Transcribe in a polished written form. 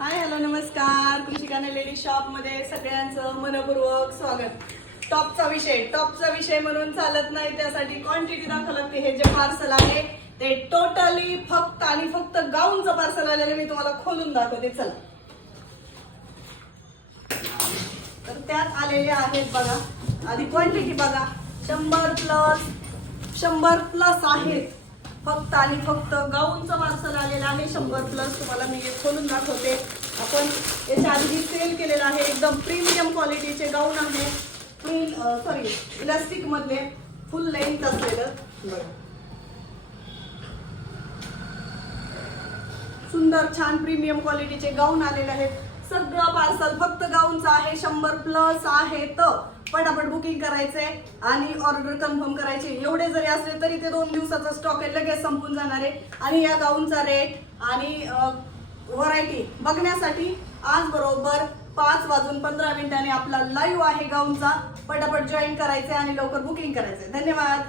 Hi hello नमस्कार. कृषिकाना lady shop मध्ये सगळ्यांचं मनपूर्वक स्वागत. टॉपचा विषय म्हणून चालत नाही, त्यासाठी क्वांटिटी दाखवलं की हे जे पार्सल आहे ते टोटली फक्त आणि फक्त गाऊनचं पार्सल आलेलं मी तुम्हाला खोलून दाखवते. चला, तर त्यात आलेले आहेत बघा. आधी क्वांटिटी बघा, 100 प्लस आहेत. फक्त आणि फक्त गाऊनचं पार्सल आलेलं आहे 100 प्लस. तुम्हाला मी हे खोलून दाखवते. आपण याच्या आधी सेल केलेलं आहे. एकदम प्रीमियम क्वालिटीचे गाऊन आहे. इलास्टिक मधले फुल लेंथ असलेलं सुंदर छान प्रीमियम क्वालिटीचे गाऊन आलेले आहेत. सगळं पार्सल फक्त गाऊनचं आहे. 100 प्लस आहे. तर पटापट बुकिंग करायचे आणि ऑर्डर कन्फर्म करायचे. एवढे जरी असले तरी ते 2 दिवसाचा स्टॉक आहे, लगेच संपून जाणार आहे. आणि या गाऊनचा रेट आणि व्हरायटी बघण्यासाठी आज बरोबर 5:15 आपला लाईव्ह आहे गाऊनचा. पटापट जॉईन करायचे आणि लवकर बुकिंग करायचे. धन्यवाद.